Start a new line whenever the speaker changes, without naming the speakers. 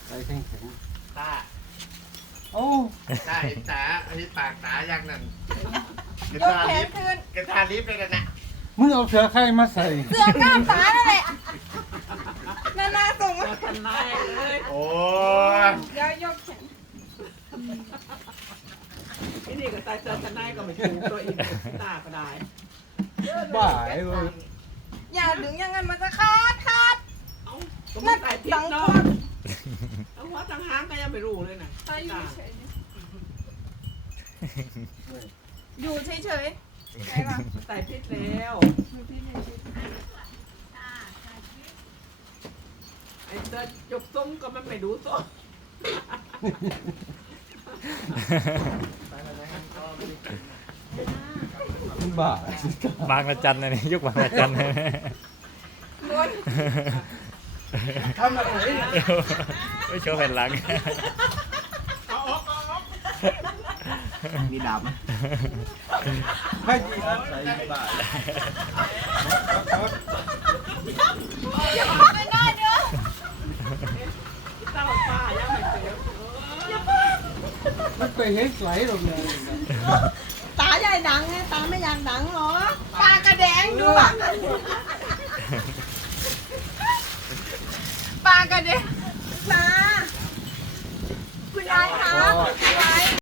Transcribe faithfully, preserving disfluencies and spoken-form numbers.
ใจแข็งแข็ง
ตา
โอ้
ตาเห็นตาอันนี้ปากตาอย่างนั้นกระ
ยก
ทา
แข
ลิ
น
ฟ
ขึ้น
กระทาลิฟเลยนะ
มึงเอาเสือไข่มาใส่
เสือกล้ามตานั่นแหละนานาส่งมา
ทนายเลย
โอ้ย
เดี๋ยวยกแขน
ที่นี่ก็ตายเจอทนายก็ไม่ถูกตัวอีกตาก็ได้
บ้าไอ้เว้ย
อย่าดึงอย่างนั้นมันจะขาดขาด
เอ้าก็มันตายพิษเนาะเอาหัวจังหางก็ยังไม่รู้เลยนะ
ตายอยู่เฉยอยู่เฉยเฉยใช่ปะ
ตายพิษแล้วไอ้เจ้าจบส้มก็มันไม่ดูส้ม
มึงบ้า
บางระจันนะนี่ยุคบางระจันนะ
บน
ทำอะไร
ไม่โชว์แผ่นหลัง
มีด
ให้ดีอาศัยบ้า
ไม่ได้เด้อ
เจ้าป้ายังไม่เจอ
มันไปเฮ็ดไหลลงเลย
ตาใหญ่ดังไงตาไม่อยากดังหรอ
ปากกระแดงดูอะปากกระแดง
ตาคุณยายคะ
ไว้